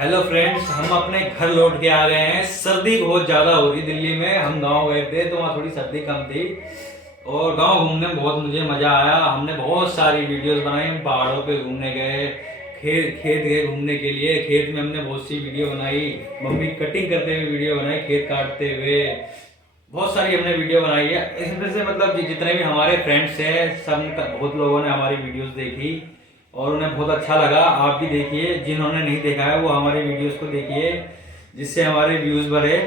Hello friends, हम अपने घर लौट के आ गए हैं। सर्दी बहुत ज़्यादा हो रही दिल्ली में। हम गांव गए थे तो वहाँ थोड़ी सर्दी कम थी और गांव घूमने में बहुत मुझे मज़ा आया। हमने बहुत सारी वीडियोस बनाई। हम पहाड़ों पे घूमने गए, खेत गए घूमने के लिए। खेत में हमने बहुत सी वीडियो बनाई। मम्मी कटिंग करते हुए वीडियो बनाई, खेत काटते हुए। बहुत सारी हमने वीडियो बनाई है। इसमें से मतलब जितने भी हमारे फ्रेंड्स हैं सब बहुत लोगों ने हमारी वीडियोस देखी और उन्हें बहुत अच्छा लगा। आप भी देखिए, जिन्होंने नहीं देखा है वो हमारे वीडियोस को देखिए, जिससे हमारे व्यूज़ बढ़े।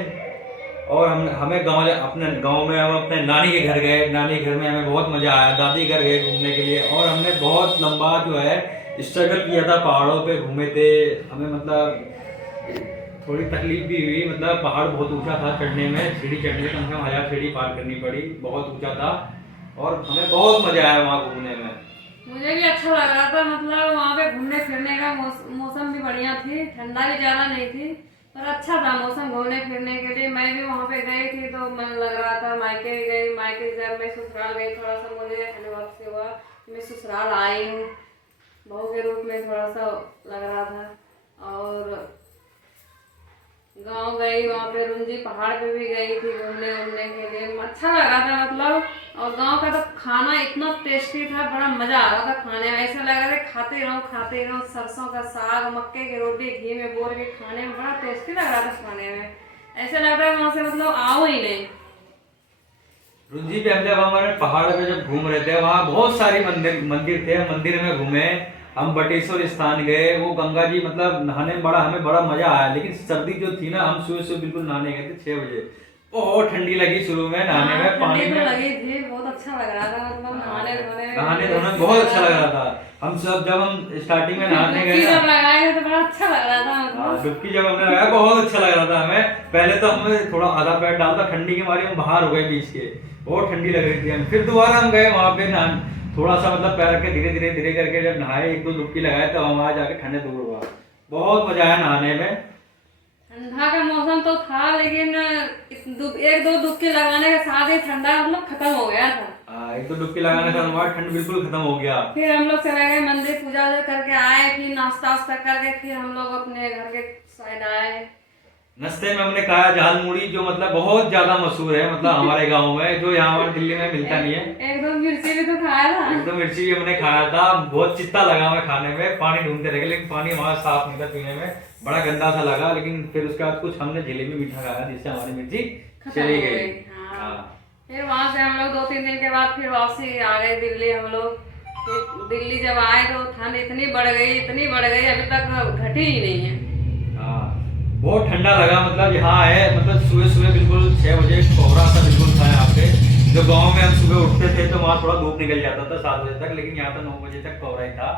और हम हमें गांव अपने गांव में हम अपने नानी के घर गए। नानी घर में हमें बहुत मज़ा आया। दादी घर गए घूमने के लिए और हमने बहुत लंबा जो है स्ट्रगल किया था। पहाड़ों पे घूमे थे। हमें मतलब थोड़ी तकलीफ भी हुई। मतलब पहाड़ बहुत ऊंचा था, चढ़ने में सीढ़ी चढ़ने में कम से कम 1000 सीढ़ी पार करनी पड़ी। बहुत ऊंचा था और हमें बहुत मज़ा आया वहाँ घूमने में। मुझे भी अच्छा लग रहा था। मतलब वहाँ पे घूमने फिरने का मौसम भी बढ़िया थी, ठंडा भी ज़्यादा नहीं थी, पर अच्छा था मौसम घूमने फिरने के लिए। मैं भी वहाँ पे गई थी तो मन लग रहा था। मायके भी गई, मायके से जब मैं ससुराल गई थोड़ा सा मुझे अनुभव से हुआ कि मैं ससुराल आई हूँ। बहू के रूप में थोड़ा सा लग रहा था। और गांव गई, वहाँ पे रुंजी पहाड़ पे भी गई थी घूमने उमने के लिए। अच्छा लग रहा था मतलब। और गांव का तो खाना इतना टेस्टी था, बड़ा मजा आ रहा था खाने में। ऐसा लग रहा था खाते रहो। सरसों का साग, मक्के की रोटी घी में बोर के खाने में बड़ा टेस्टी लग रहा था खाने में। ऐसा लग रहा है वहां से मतलब आओ ही नहीं। रुंजी पे हम जब हमारे पहाड़ पे जब घूम रहे थे वहाँ बहुत सारी मंदिर मंदिर थे। हम मंदिर में घूमे। हम बटेश्वर स्थान गए। वो गंगा जी मतलब नहाने में बड़ा हमें बड़ा मजा आया। लेकिन सर्दी जो थी ना, हम सुबह सुबह बिल्कुल नहाने गए थे 6 बजे। बहुत ठंडी लगी शुरू में नहाने हाँ में ठंडी पानी तो में। लगी थी, बहुत अच्छा लग रहा था। मतलब नहाने धोने में नहाने भी धोने में अच्छी बहुत लग अच्छा रहा लग था। रहा था। हम सब जब हम स्टार्टिंग में फिर नहाने गए डुबकी ना, जब लगाए थे तो बड़ा अच्छा लग रहा था हाँ, मतलब। डुबकी जब हमने लगाया बहुत अच्छा लग रहा था हमें। पहले तो हमें थोड़ा आधा पैर डालता, ठंडी के मारे हम बाहर हो गए बीच के। बहुत ठंडी लग रही थी। हम फिर दोबारा हम गए वहां पे नहा, थोड़ा सा मतलब पैर के धीरे धीरे धीरे करके जब नहाए, एक दो डुबकी लगाए तब हम वहां जाके ठंडे दूर हुआ। बहुत मजा आया नहाने में। ठंडा का मौसम तो था लेकिन एक दो डुबकी लगाने के साथ ही ठंडा मतलब खत्म हो गया था। एक दो डुबकी लगाने से हमारा ठंड बिल्कुल खत्म हो गया। फिर हम लोग चले गए मंदिर, पूजा वूजा करके आए। फिर नाश्ता वास्ता करके फिर हम लोग अपने घर के साइड आए। नाश्ते में हमने खाया झाल मुड़ी, जो मतलब बहुत ज्यादा मशहूर है मतलब हमारे गाँव में, जो यहाँ हमारे दिल्ली में मिलता नहीं है। एक दो मिर्ची भी तो खाया था। एकदम मिर्ची भी हमने खाया था। बहुत चित्ता लगा हमें खाने में। पानी ढूंढते रहे लेकिन पानी हमारा साफ नहीं था पीने में। बड़ा गंदा सा लगा। लेकिन फिर उसके बाद कुछ हमने जलेबी मीठा खाया जिससे हमारी मिर्ची खत्म चली हो गई। गई। हाँ। हाँ। फिर वहां से हम लोग 2-3 दिन के बाद फिर वापसी आ गए दिल्ली हम लोग। फिर दिल्ली जब आए तो ठंड इतनी बढ़ गई, इतनी बढ़ गई, अभी तक घटी ही नहीं है। हाँ, बहुत ठंडा लगा। मतलब यहाँ है मतलब सुबह सुबह बिल्कुल 6 बजे कोहरा सा बिल्कुल था यहाँ पे। जो गांव में हम सुबह उठते थे तो वहाँ थोड़ा धूप निकल जाता था 7 बजे तक, लेकिन यहाँ तो 9 बजे तक कोहरा ही था।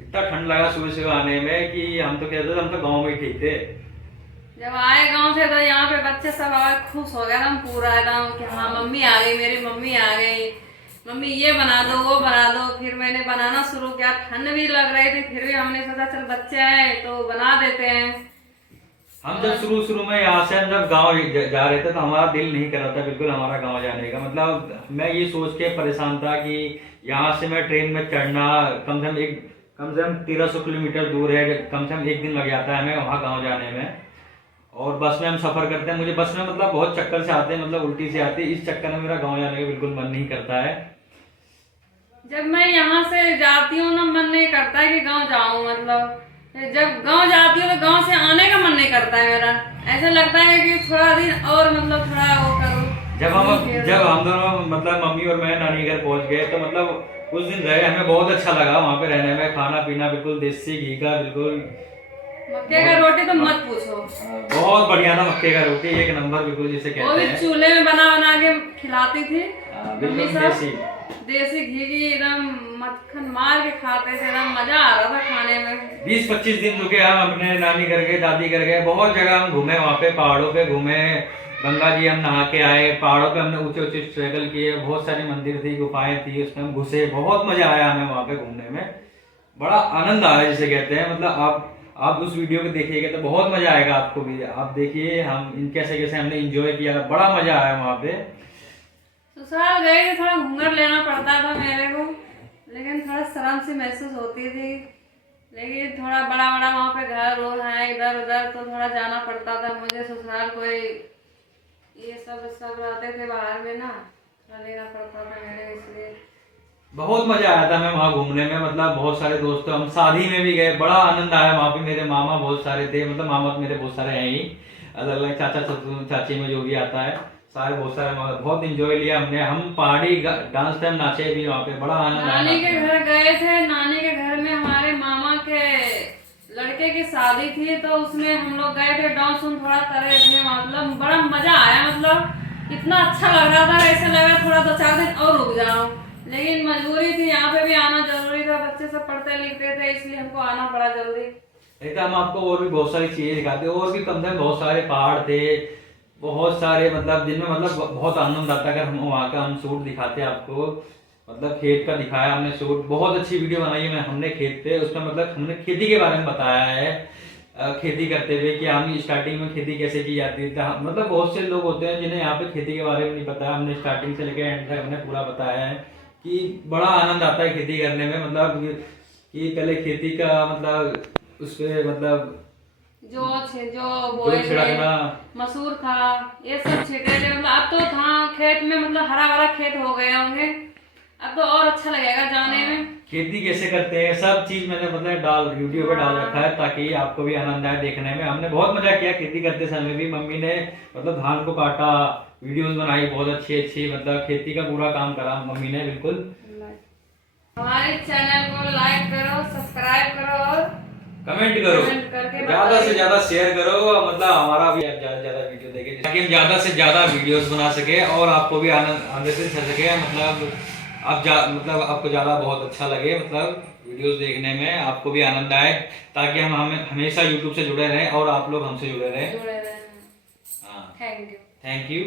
इतना ठंड लगा सुबह सुबह आने में कि हम तो कहते थे हम तो गाँव में ही ठीक थे। जब आए गांव से तो यहाँ पे बच्चे सब आए, खुश हो गए एकदम पूरा एकदम कि हाँ मम्मी आ गई, मेरी मम्मी आ गई। मम्मी ये बना दो, वो बना दो। फिर मैंने बनाना शुरू किया। ठंड भी लग रही थी फिर भी हमने सोचा चल बच्चे आए तो बना देते हैं। हम जब शुरू शुरू में यहाँ से हम जब गाँव जा रहे थे तो हमारा दिल नहीं कर रहा था बिल्कुल हमारा गाँव जाने का। मतलब मैं ये सोच के परेशान था कि यहाँ से मैं ट्रेन में चढ़ना कम से कम 1300 किलोमीटर दूर है। कम से कम एक दिन लग जाता है हमें वहाँ गाँव जाने में। और बस में हम सफ़र करते हैं। मुझे बस में मतलब बहुत चक्कर से आते हैं, मतलब उल्टी से आती है। इस चक्कर में मेरा गाँव जाने का बिल्कुल मन नहीं करता है। जब मैं यहाँ से जाती हूँ ना मन नहीं करता है कि गांव जाऊँ। मतलब जब गांव जाती हूँ तो गांव से आने का मन नहीं करता है मेरा। ऐसा लगता है कि थोड़ा दिन और मतलब थोड़ा वो करूँ। जब हम दोनों मतलब मम्मी और मैं नानी घर पहुंच गए तो मतलब कुछ दिन रहे, हमें बहुत अच्छा लगा वहाँ पे रहने में। खाना पीना बिल्कुल देसी घी का बिल्कुल मक्के का रोटी तो मत बहुत पूछो। बहुत बढ़िया था। मक्के का रोटी एक नंबर बिल्कुल जिसे वो कहते भी हैं। चूल्हे में बना बना के खिलाती थी मम्मी बिल्कुल सब। देसी। देसी घी की एकदम मक्खन मार के खाते थे, एकदम मजा आ रहा था खाने में। 20-25 दिन रुके हम अपने नानी घर गए, दादी घर गए। बहुत जगह हम घूमे, वहाँ पे पहाड़ों पे घूमे। गंगा जी हम नहा के आए। पहाड़ों पे हमने ऊंचे ऊंचे स्ट्रगल किए। बहुत सारी मंदिर थी, गुफाएं थी, उसमें हम घुसे। बहुत मजा आया हमें वहाँ पे घूमने में। बड़ा आनंद आया जिसे कहते हैं। मतलब आप उस वीडियो को देखिएगा तो बहुत मजा आएगा आपको भी। आप देखिए हम इन कैसे कैसे हमने इंजॉय किया, बड़ा मजा आया वहाँ पे। ससुराल गए थे, थोड़ा घूंघट लेना पड़ता था मेरे को, लेकिन थोड़ा शर्म सी महसूस होती थी। लेकिन थोड़ा बड़ा बड़ा वहाँ पे घर और है, इधर उधर, तो थोड़ा जाना पड़ता था मुझे ससुराल, कोई ये सब रहते थे बाहर में ना, थोड़ा लेना पड़ता था मेरे, इसलिए बहुत मजा आया था मैं वहाँ घूमने में, मतलब बहुत सारे दोस्त, हम शादी में भी गए, बड़ा आनंद आया वहाँ पे। मेरे मामा बहुत सारे थे, मतलब मामा तो मेरे बहुत सारे हैं ही, अलग अलग चाचा चाची में जो भी आता है सारे, बहुत सारे, बहुत इंजॉय लिया हमने। हम पहाड़ी डांस टाइम नाचे भी वहाँ पे, बड़ा आनंद आया। नानी के घर गए थे, नानी के घर में हमारे मामा के लड़के की शादी थी, तो उसमें हम लोग गए थे, डांस थोड़ा करे थे, मतलब बड़ा मजा आया, मतलब इतना अच्छा लग रहा था, ऐसा लग रहा थोड़ा 2-4 दिन और रुक जाऊं, लेकिन मजबूरी थी, यहाँ पे भी आना जरूरी था, बच्चे सब पढ़ते लिखते थे, इसलिए हमको आना पड़ा जल्दी। नहीं तो हम आपको और भी बहुत सारी चीजें दिखाते, और भी कम से कम बहुत सारे पहाड़ थे, बहुत सारे, मतलब जिनमें मतलब बहुत आनंद आता। अगर हम वहाँ का हम शूट दिखाते आपको, मतलब खेत का दिखाया हमने शूट, बहुत अच्छी वीडियो बनाई है हमने खेत पे, उसमें मतलब हमने खेती के बारे में बताया है, खेती करते हुए कि हम स्टार्टिंग में खेती कैसे की जाती है। मतलब बहुत से लोग होते हैं जिन्हें यहाँ पे खेती के बारे में नहीं पता, हमने स्टार्टिंग से लेकर एंड तक हमने पूरा बताया है कि बड़ा आनंद आता है खेती करने में, मतलब कि पहले खेती का मतलब उस पे मतलब जो बोए छिड़कना, मसूर था, ये सब छिटे थे, मतलब अब तो था खेत में, मतलब हरा भरा खेत हो गए होंगे, अब तो और अच्छा लगेगा जाने में। खेती कैसे करते हैं सब चीज मैंने मतलब वीडियो पे डाल रखा है, ताकि आपको भी आनंद आए देखने में। हमने बहुत मजा किया खेती करते समय भी, मम्मी ने मतलब धान को काटा, वीडियोस बनाई बहुत अच्छी अच्छी, मतलब खेती का पूरा काम करा मम्मी ने बिल्कुल। हमारे चैनल को लाइक करो, सब्सक्राइब करो और कमेंट करो, करके ज्यादा से ज्यादा शेयर करो, मतलब हमारा भी ज्यादा से ज्यादा वीडियो देखे, ताकि हम ज्यादा से ज्यादा वीडियोस बना सके और आपको भी आनंद से सके, मतलब मतलब आपको ज्यादा बहुत अच्छा लगे, मतलब वीडियोस देखने में आपको भी आनंद आए, ताकि हम हमेशा यूट्यूब से जुड़े रहें और आप लोग हमसे जुड़े रहें। हाँ, थैंक यू। Thank you.